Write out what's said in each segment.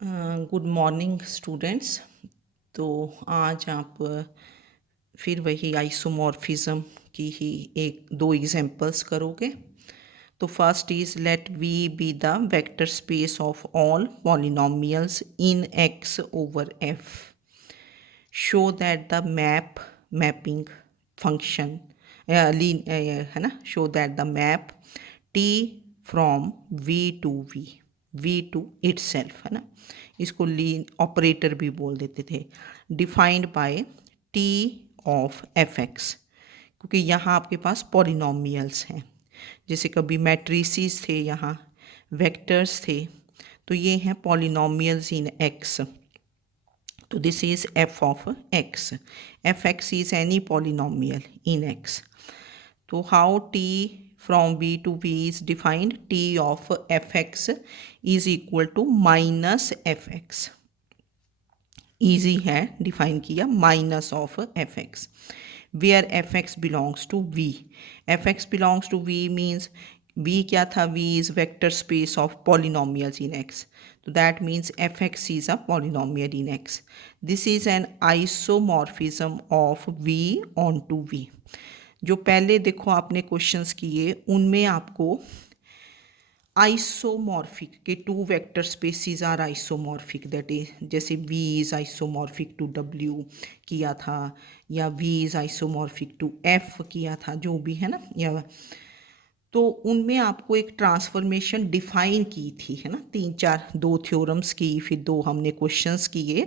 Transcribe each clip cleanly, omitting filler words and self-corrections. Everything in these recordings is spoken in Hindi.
Good morning students. तो आज आप फिर वही आइसोमॉर्फिज्म की ही एक दो एग्जांपल्स करोगे। तो first is let V be the vector space of all polynomials in x over F. Show that the mapping function है ना, show that the map T from we to V to itself, है ना, इसको लीन ऑपरेटर भी बोल देते थे, defined by T of F x, क्योंकि यहाँ आपके पास पॉलिनोमियल्स हैं। जैसे कभी मैट्रिसेस थे, यहाँ वेक्टर्स थे, तो ये हैं polynomials in x. So this is f of x. fx is any polynomial in x. So how t from b to b is defined? T of fx is equal to minus fx. Easy है, डिफाइन किया, minus of F x, where f x belongs to V. F x belongs to V means V क्या था, V is vector space of polynomials in x, तो that means f x is a polynomial in x. This is an isomorphism of V onto V. जो पहले देखो आपने क्वेश्चंस किए उनमें आपको आइसोमॉर्फिक के to vector spaces are isomorphic, that is जैसे v is isomorphic to w किया था, या v is isomorphic to f किया था, जो भी है ना, या तो उनमें आपको एक ट्रांसफॉर्मेशन डिफाइन की थी, है ना, तीन चार, दो थ्योरम्स की, फिर दो हमने क्वेश्चंस किए,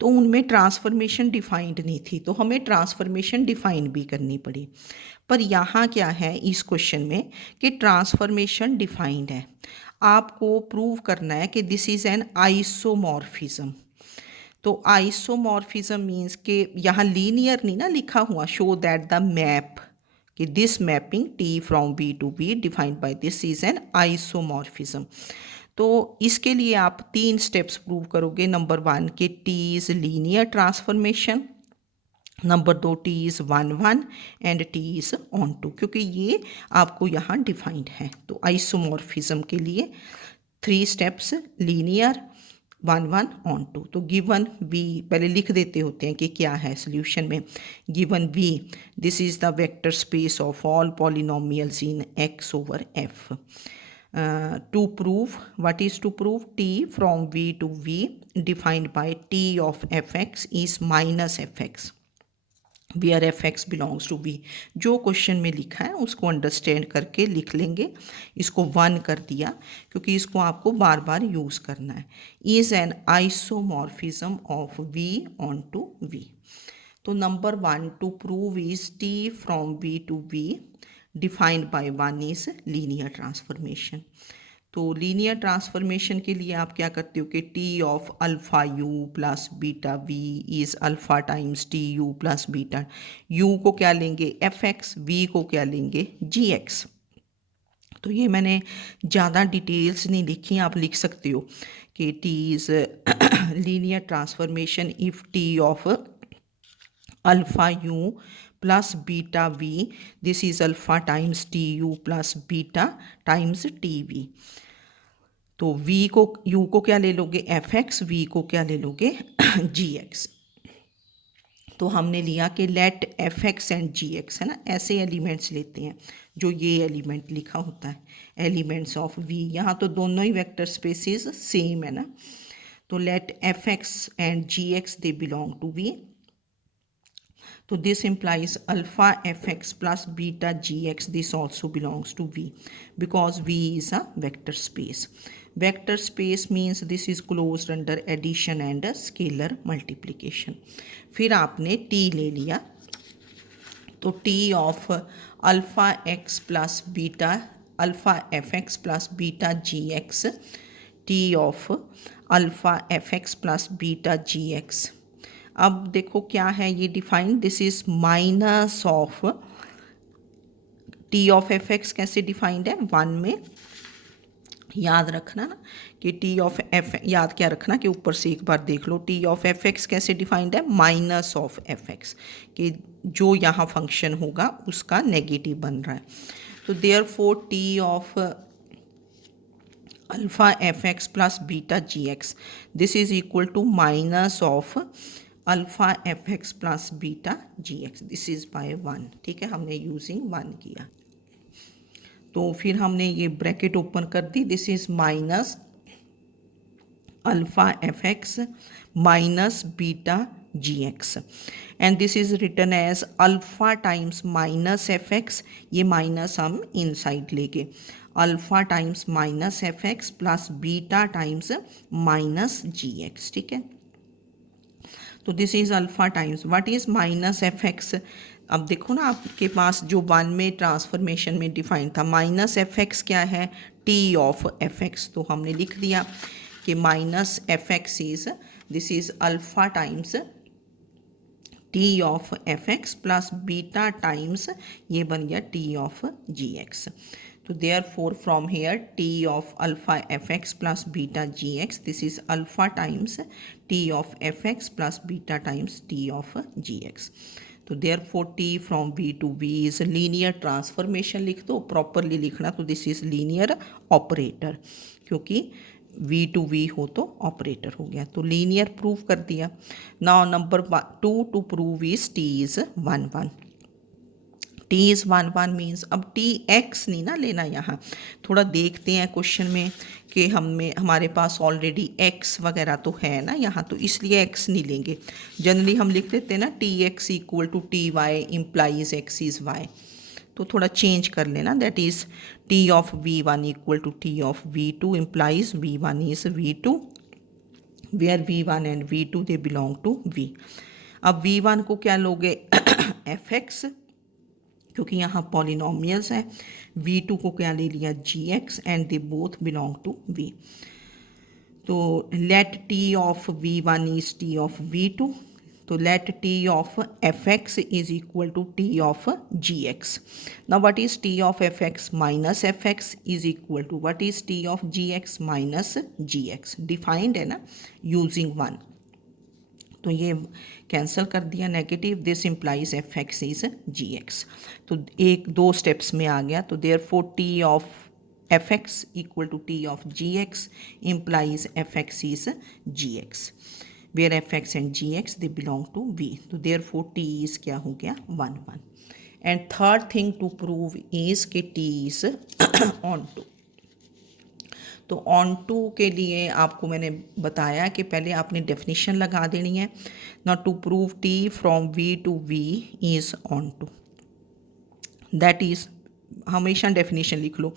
तो उनमें ट्रांसफॉर्मेशन डिफाइंड नहीं थी, तो हमें ट्रांसफॉर्मेशन डिफाइन भी करनी पड़ी। पर यहाँ क्या है इस क्वेश्चन में कि ट्रांसफॉर्मेशन डिफाइंड है, आपको प्रूव करना है कि दिस इज़ एन आइसोमॉर्फिज्म। तो आइसोमॉर्फिज्म मीन्स कि यहाँ लीनियर नहीं ना लिखा हुआ, शो दैट द मैप कि this mapping T from V to V defined by this is an isomorphism. तो इसके लिए आप तीन स्टेप्स प्रूव करोगे। नंबर वन कि T is linear transformation, number दो T is one one, and T is onto, क्योंकि ये आपको यहाँ डिफाइंड है। तो आइसोमॉर्फिज्म के लिए three steps, linear, one one, onto. तो गिवन वी पहले लिख देते होते हैं कि क्या है सोल्यूशन में। Given V, this is the vector space of all polynomials in x over F. To prove, what is to prove? T from v to v defined by t of fx is minus fx, where fx belongs to v। जो क्वेश्चन में लिखा है उसको अंडरस्टैंड करके लिख लेंगे। इसको वन कर दिया क्योंकि इसको आपको बार बार यूज़ करना है। Is an isomorphism of v onto v। तो number one to prove is t from v to v defined by one is linear transformation. तो लीनियर ट्रांसफॉर्मेशन के लिए आप क्या करते हो कि T of alpha u plus beta v is alpha times T u plus beta. U को क्या लेंगे एफ एक्स, वी को क्या लेंगे जी एक्स। तो ये मैंने ज़्यादा डिटेल्स नहीं लिखी, आप लिख सकते हो कि T is linear transformation if T of alpha u plus beta we, this is alpha times T u plus beta times T V. तो v को u को क्या ले लोगे एफ एक्स, वी को क्या ले लोगे जी एक्स। तो हमने लिया कि let f x and g x, है ना, ऐसे एलिमेंट्स लेते हैं जो ये एलिमेंट लिखा होता है, एलिमेंट्स ऑफ v। यहाँ तो दोनों ही वेक्टर स्पेसिस सेम है ना, तो let f x and g x they belong to v। तो this implies alpha fx plus beta gx, this also belongs to V because V is a vector space. Vector space means this is closed under addition and scalar multiplication. फिर आपने t ले लिया, तो t of alpha x plus beta alpha fx plus beta gx, t of alpha fx plus beta gx। अब देखो क्या है ये define, this is minus of T of F x. कैसे डिफाइंड है, वन में याद रखना ना कि टी ऑफ एफ, याद क्या रखना कि ऊपर से एक बार देख लो, टी ऑफ एफ एक्स कैसे डिफाइंड है, माइनस ऑफ एफ एक्स, कि जो यहाँ फंक्शन होगा उसका नेगेटिव बन रहा है। तो therefore T of alpha f x plus beta g x, this is equal to minus of alpha f x plus beta g x, this is by 1। ठीक है, हमने यूजिंग 1 किया, तो फिर हमने ये ब्रैकेट ओपन कर दी, this is minus alpha f x minus beta g x, and this is written as alpha times minus f x, ये माइनस हम इनसाइड लेके, alpha times minus f x plus beta times minus g x. ठीक है, तो this is alpha times what is minus f x. अब देखो ना, आपके पास जो 1 में ट्रांसफॉर्मेशन में डिफाइन था, माइनस एफ एक्स क्या है, टी ऑफ एफ एक्स, तो हमने लिख दिया कि minus f x is, this is alpha times T of F x plus beta times, ये बन गया टी ऑफ जी एक्स। तो therefore from here T of alpha f x plus beta g x, this is alpha times T of F x plus beta times T of g x. तो therefore T from we to we is linear transformation, लिख दो प्रॉपरली लिखना, तो दिस इज़ लीनियर ऑपरेटर, क्योंकि वी टू वी हो तो ऑपरेटर हो गया, तो लीनियर प्रूव कर दिया। Now number 2 to prove is T is 1 1, T is 1 1 means अब टी एक्स नहीं ना लेना, यहाँ थोड़ा देखते हैं क्वेश्चन में कि हमारे पास ऑलरेडी एक्स वगैरह तो है ना यहाँ, तो इसलिए एक्स नहीं लेंगे। जनरली हम लिख देते हैं ना T x equal to T y implies x is y, तो थोड़ा चेंज कर लेना, that is T of we one equal to T of we two implies v one is v two, where v one and v two they belong to V. अब वी वन को क्या लोगे एफ एक्स, क्योंकि यहाँ पॉलिनोमियल्स हैं, वी टू को क्या ले लिया g x, and they both belong to V. तो let T of we one is T of we two, तो let t of fx is equal to t of gx. Now what is t of fx minus fx is equal to what is t of gx minus gx, defined है ना using 1, तो ये कैंसिल कर दिया negative, this implies f x is g x, तो एक दो स्टेप्स में आ गया, तो therefore T of F x equal to T of g x implies f x is g x, where fx and gx they belong to v, तो therefore t is क्या हो गया 1 1। and third thing to prove is कि t is on to, तो ऑन टू के लिए आपको मैंने बताया कि पहले आपने डेफिनेशन लगा देनी है ना, to prove T from we to we is onto, that is हमेशा डेफिनेशन लिख लो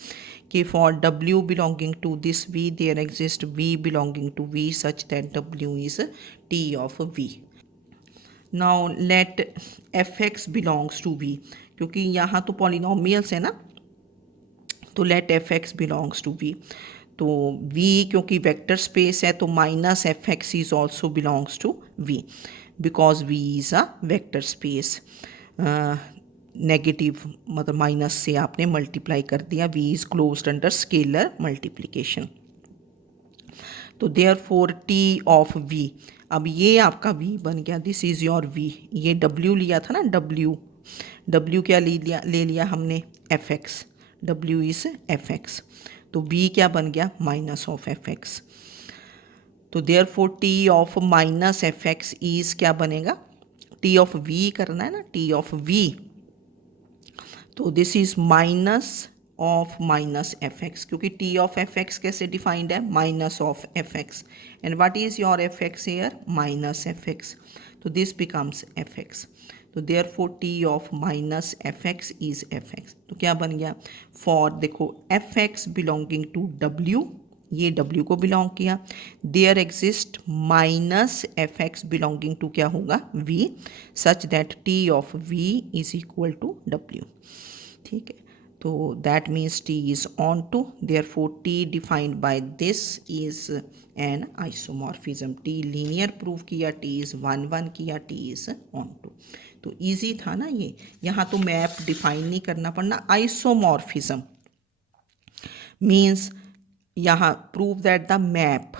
कि for W belonging to this V there exist V belonging to V such that W is T of V। Now let fx belongs to V, क्योंकि यहाँ तो पॉलिनोमियल्स है ना, तो let fx belongs to V, तो V क्योंकि वेक्टर स्पेस है तो minus f x is also belongs to V, because V is a vector space, negative मतलब माइनस से आपने मल्टीप्लाई कर दिया, V is closed under scalar multiplication, तो therefore T of V, अब ये आपका V बन गया, दिस इज़ योर V, ये W लिया था ना, W क्या ले लिया हमने f x, W is f x, तो V क्या बन गया माइनस ऑफ एफ एक्स, तो therefore T of minus f x is क्या बनेगा, T ऑफ V करना है ना, T ऑफ V, तो this is minus of minus f x, क्योंकि टी ऑफ एफ एक्स कैसे डिफाइंड है minus of F x, and what is your f x here minus f x, तो दिस बिकम्स एफ एक्स, तो therefore T of minus f x is f x, तो क्या बन गया फॉर देखो एफ एक्स बिलोंगिंग टू डब्ल्यू, ये W को बिलोंग किया, there exist minus f x belonging to क्या होगा V, such that T of V is equal to W। ठीक है, तो that means T is onto, therefore T defined by this is an isomorphism, T linear prove किया, T इज 1 1 किया, T इज ऑन टू, तो ईजी था ना ये, यहाँ तो मैप डिफाइन नहीं करना पड़ना, आइसोमॉर्फिज्म मीन्स यहाँ प्रूव दैट द मैप,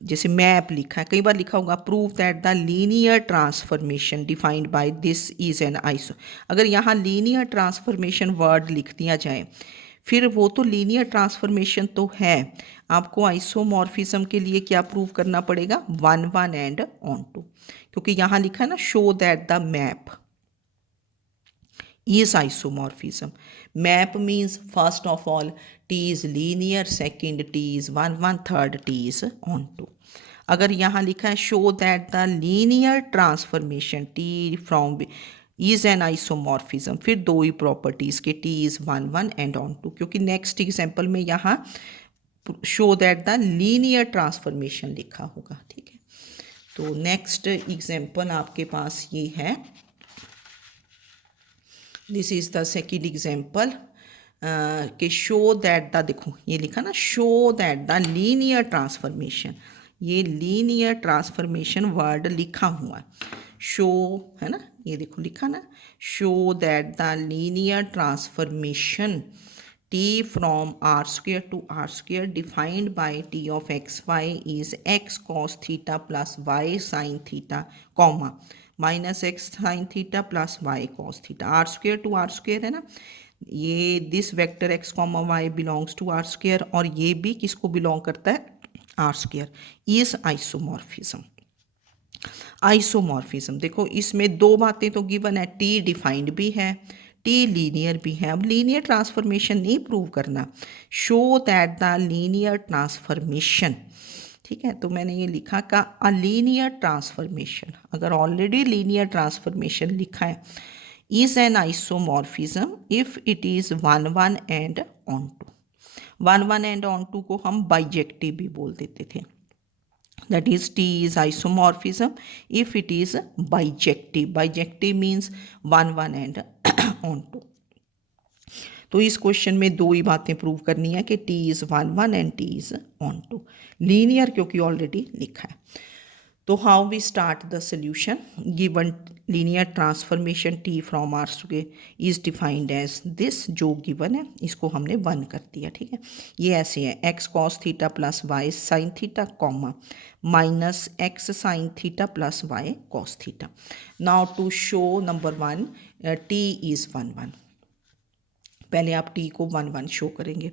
जैसे मैप लिखा है, कई बार लिखा होगा prove that the linear transformation defined by this is N iso, अगर यहाँ लीनियर ट्रांसफॉर्मेशन वर्ड लिख दिया जाए फिर वो तो लीनियर ट्रांसफॉर्मेशन तो है, आपको आइसोमॉर्फिज्म के लिए क्या प्रूव करना पड़ेगा, 1 1 एंड ऑन टू, क्योंकि यहाँ लिखा है ना show that the map is isomorphism. Map means first of all T is linear, second T is 1 1, third T is onto. अगर यहाँ लिखा है show that the linear transformation T from is an isomorphism, फिर दो ही प्रॉपर्टीज के T is 1 1 and onto, क्योंकि नेक्स्ट एग्जाम्पल में यहाँ show that the linear transformation लिखा होगा, ठीक है। तो नेक्स्ट एग्जाम्पल आपके पास ये है, this is the second example कि शो दैट द, देखो ये लिखा ना show that the linear transformation, ये लीनियर ट्रांसफॉर्मेशन वर्ड लिखा हुआ है, शो है ना, ये देखो लिखा ना show that the linear transformation T from R square to R square defined by T of x y is x cos theta plus y sine theta comma minus x sine theta plus y cos theta. R square to R square है ना, ये this vector x comma y belongs to R square, और ये भी किसको बिलोंग करता है, R square, is isomorphism. Isomorphism देखो इसमें दो बातें तो गिवन है, टी डिफाइंड भी है, टी लीनियर भी है। अब लीनियर ट्रांसफॉर्मेशन नहीं प्रूव करना, show that the linear transformation, ठीक है। तो मैंने ये लिखा का अ लीनियर ट्रांसफॉर्मेशन, अगर ऑलरेडी लीनियर ट्रांसफॉर्मेशन लिखा है, is an isomorphism if it is 1 1 and onto. 1 1 and onto को हम बाइजेक्टिव भी बोल देते थे, that is T is isomorphism if it is bijective. Bijective means 1 1 and on 2. तो इस क्वेश्चन में दो ही बातें प्रूव करनी है कि T is 1 1 and T is on 2, linear क्योंकि ऑलरेडी लिखा है। तो how we start the solution, given linear transformation T from R square is defined as this, जो गिवन है इसको हमने 1 कर दिया, ठीक है। ये ऐसे है x cos theta plus y sine theta comma minus x sine theta plus y cos theta. Now to show number 1 T is 1 1, पहले आप T को 1 1 शो करेंगे,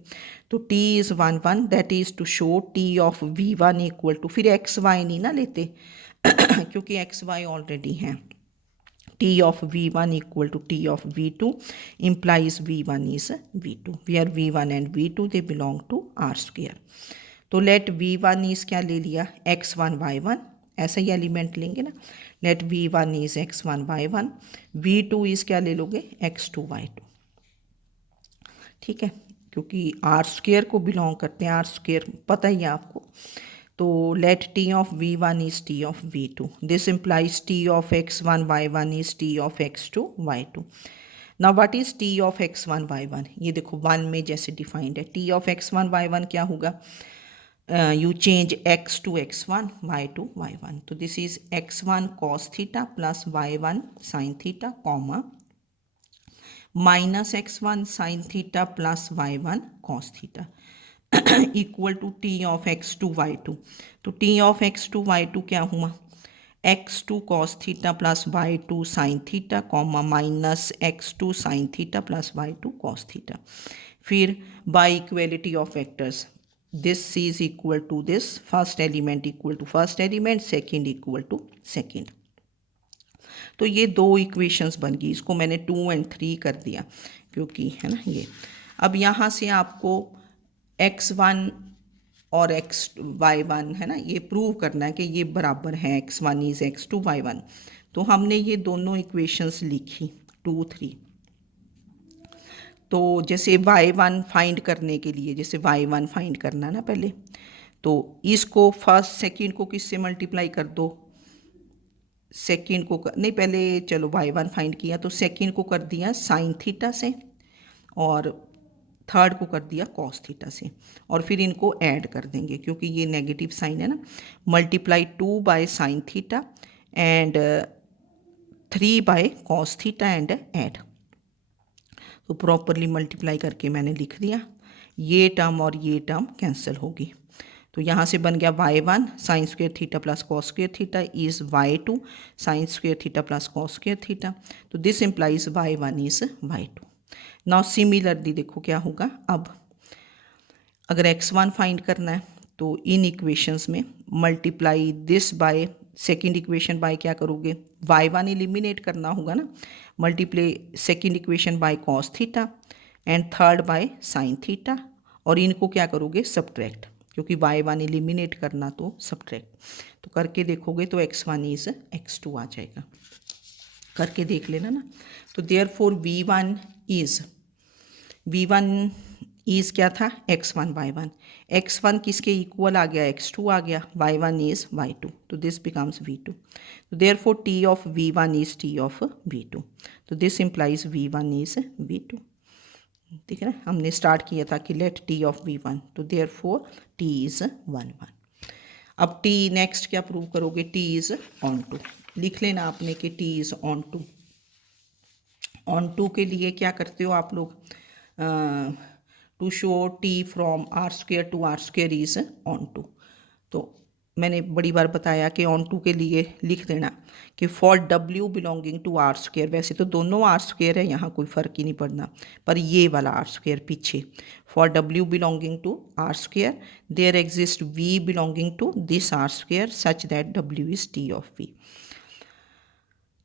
तो T is 1 1, that is to show T of V1 equal to, फिर एक्स वाई नहीं ना लेते क्योंकि एक्स वाई ऑलरेडी हैं, T of V1 equal to T of V2 implies V1 is V2, where V1 and V2 they belong to R square। तो लेट V1 इज़ क्या ले लिया, x1 y1, ऐसा ही एलिमेंट लेंगे ना, late V1 is x1 y1, V2 is क्या ले लोगे, x2 y2, ठीक है, क्योंकि आर स्क्वेयर को बिलोंग करते हैं, आर स्क्वेयर पता ही है आपको। तो let T of V1 is T of V2, this implies T of x1 y1 is T of x2 y2। Now what is T of x1 y1, ये देखो 1 में जैसे डिफाइंड है, T ऑफ x1 y1 क्या होगा, you change x to x1, y to y1, तो this is x1 cos theta plus y1 sin theta comma minus x1 sin theta plus y1 cos theta equal to T of x2 y2। तो T ऑफ x2 y2 क्या हुआ, x2 cos theta plus y2 sin theta comma minus x2 sin theta plus y2 cos theta. फिर by equality of vectors, this is equal to this, first element equal to first element, second equal to second. तो ये दो इक्वेशंस बन गई, इसको मैंने 2 और 3 कर दिया क्योंकि है ना ये। अब यहाँ से आपको x1 और y1 है ना, ये प्रूव करना है कि ये बराबर है, x1 इज x2 y1। तो हमने ये दोनों इक्वेशंस लिखी 2 3। तो जैसे y1 फाइंड करने के लिए, जैसे y1 फाइंड करना ना पहले, तो इसको फर्स्ट सेकंड को किससे मल्टीप्लाई कर दो, सेकंड को नहीं, पहले चलो y1 फाइंड किया तो सेकंड को कर दिया साइन थीटा से और थर्ड को कर दिया कॉस थीटा से, और फिर इनको ऐड कर देंगे क्योंकि ये नेगेटिव साइन है ना, multiply 2 by sine theta and 3 by cos theta and add. तो प्रॉपरली मल्टीप्लाई करके मैंने लिख दिया, ये टर्म और ये टर्म कैंसिल होगी। तो यहाँ से बन गया y1 sine square theta plus cos square theta is y2 sine square theta plus cos square theta. तो this implies y1 is y2। Now similarly देखो क्या होगा, अब अगर x1 फाइंड करना है तो इन इक्वेशंस में multiply this by second equation by क्या करोगे, y1 एलिमिनेट करना होगा ना, multiply second equation by cos theta and third by sine theta, और इनको क्या करोगे सब्ट्रैक्ट, क्योंकि y1 एलिमिनेट करना तो सब्ट्रैक्ट। तो करके देखोगे तो x1 इज x2 आ जाएगा, करके देख लेना ना। तो देयरफॉर v1 इज क्या था, x1 y1, x1 किसके इक्वल आ गया, x2 आ गया, y1 इज y2, तो दिस बिकम्स v2। तो therefore t of v1 is t of v2, तो this implies v1 is v2। ठीक है ना, हमने स्टार्ट किया था कि लेट t ऑफ v1, तो देयरफॉर t इज 1 1। अब t नेक्स्ट क्या प्रूव करोगे, t इज ऑन टू, लिख लेना आपने कि t is onto. Onto के लिए क्या करते हो आप लोग, to show t from R square to R square is onto. तो मैंने बड़ी बार बताया कि ऑन टू के लिए लिख देना कि for w belonging to R square, वैसे तो दोनों आर स्क्वेयर है, यहाँ कोई फ़र्क ही नहीं पड़ना, पर ये वाला आर स्क्वेयर पीछे, for w belonging to R square there exist v belonging to this R square such that w is t of v।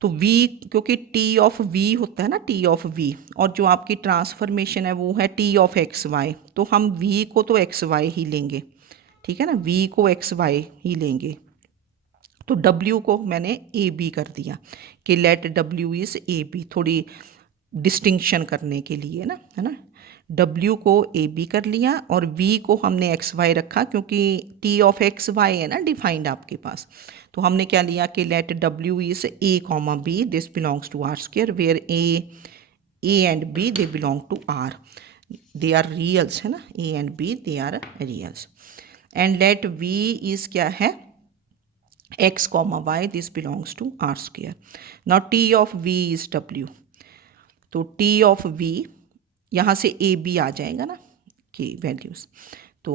तो v, क्योंकि t ऑफ v होता है ना, t ऑफ v, और जो आपकी ट्रांसफॉर्मेशन है वो है t ऑफ एक्स वाई, तो हम v को तो एक्स वाई ही लेंगे, ठीक है ना, v को एक्स वाई ही लेंगे। तो w को मैंने ए बी कर दिया कि let w is a b, थोड़ी डिस्टिंक्शन करने के लिए ना, है ना, w को ए बी कर लिया और v को हमने एक्स वाई रखा, क्योंकि t ऑफ एक्स वाई है ना डिफाइंड आपके पास। तो हमने क्या लिया कि let w is a comma b, this belongs to R square, where a and b they belong to r, they are reals, है ना, a and b they are reals. And let v is क्या है, x comma y, this belongs to r square. Now t of v is w, तो t of v यहाँ से a b आ जाएगा ना कि वैल्यूज़, तो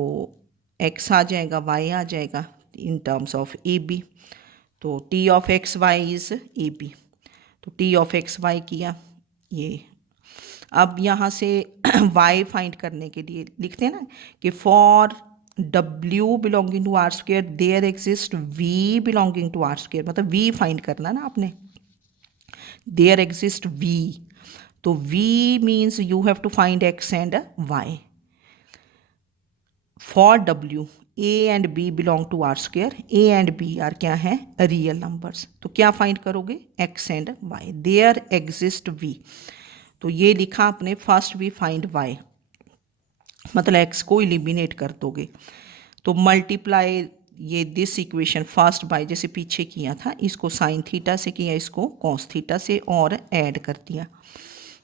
x आ जाएगा, y आ जाएगा in terms of a b, तो t of x y is a b, तो t ऑफ एक्स वाई किया ये। अब यहाँ से y फाइंड करने के लिए लिखते हैं ना कि for w belonging to R square there exist v belonging to R square, मतलब v फाइंड करना ना आपने, देयर एग्जिस्ट v, तो v means you have to find x and y। For w a and b belong to R square, a and b are क्या है, रियल नंबर्स, तो क्या फाइंड करोगे, x and y, there exist v, तो ये लिखा आपने फर्स्ट वी फाइंड y, मतलब x को एलिमिनेट कर दोगे, तो मल्टीप्लाई ये दिस इक्वेशन फर्स्ट बाय, जैसे पीछे किया था, इसको साइन थीटा से किया, इसको कॉस थीटा से, और ऐड कर दिया,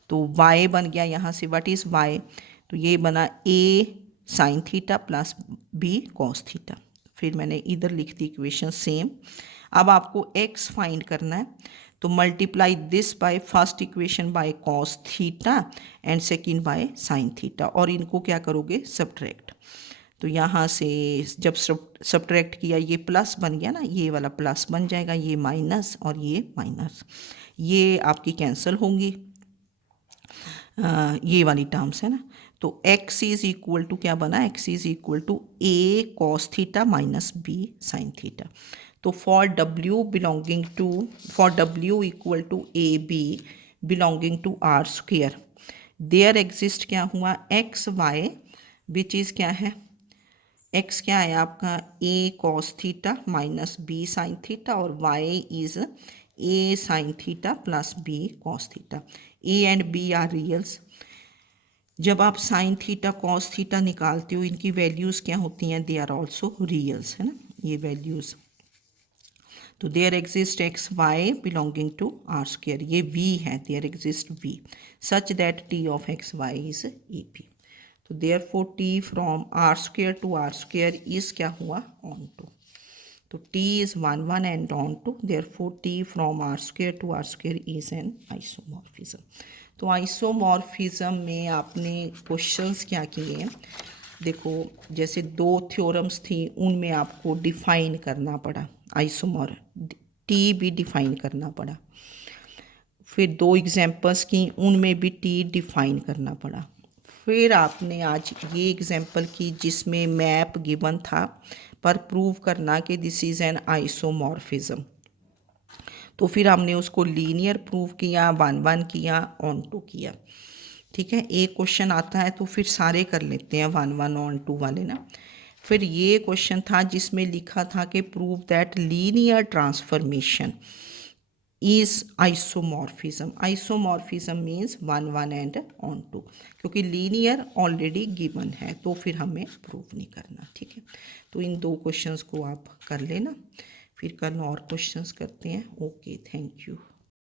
तो y बन गया यहाँ से, व्हाट इज़ y, तो ये बना a sine theta plus b cos theta. फिर मैंने इधर लिख दी इक्वेशन सेम। अब आपको x फाइंड करना है, तो multiply this by first equation by cos theta and second by sine theta, और इनको क्या करोगे सब्ट्रैक्ट, तो यहाँ से जब सब्ट्रैक्ट किया ये प्लस बन गया ना, ये वाला प्लस बन जाएगा, ये माइनस और ये माइनस, ये आपकी कैंसिल होंगी, ये वाली टर्म्स है ना, तो x इज़ इक्वल टू क्या बना, x is equal to a cos theta minus b sine theta. तो for w belonging to, for w equal to a b belonging to R square there exist क्या हुआ, एक्स वाई विच इज़ क्या है, x क्या है आपका a cos theta minus b sine theta, और y is a sine theta plus b cos theta, a and b are reals. जब आप साइन थीटा कॉस थीटा निकालते हो, इनकी वैल्यूज़ क्या होती हैं, दे आर ऑल्सो रियल्स, है ना, ये वैल्यूज़, तो there exist x y belonging to R square, ये v है, there exist v such that t of x y is a b, तो therefore t from R square to R square is क्या हुआ, ऑन टू, तो t is 1 1 and onto, therefore t from R square to R square is an isomorphism. तो आइसोमॉर्फिज्म में आपने क्वेश्चंस क्या किए हैं, देखो जैसे दो थ्योरम्स थी, उनमें आपको डिफाइन करना पड़ा, आइसोमॉर टी भी डिफाइन करना पड़ा, फिर दो एग्जांपल्स की, उनमें भी टी डिफाइन करना पड़ा, फिर आपने आज ये एग्जाम्पल की जिसमें मैप गिवन था पर प्रूव करना कि दिस इज़ एन आइसोमॉर्फिज्म, तो फिर हमने उसको लीनियर प्रूव किया, 1 1 किया, ऑन टू किया। ठीक है, एक क्वेश्चन आता है तो फिर सारे कर लेते हैं 1 1 ऑन टू वाले ना। फिर ये क्वेश्चन था जिसमें लिखा था कि prove that linear transformation is isomorphism. Isomorphism means 1 1 and onto, क्योंकि लीनियर ऑलरेडी गिवन है तो फिर हमें प्रूव नहीं करना। ठीक है, तो इन 2 क्वेश्चंस को आप कर लेना, फिर कल और क्वेश्चंस करते हैं। Okay, thank you.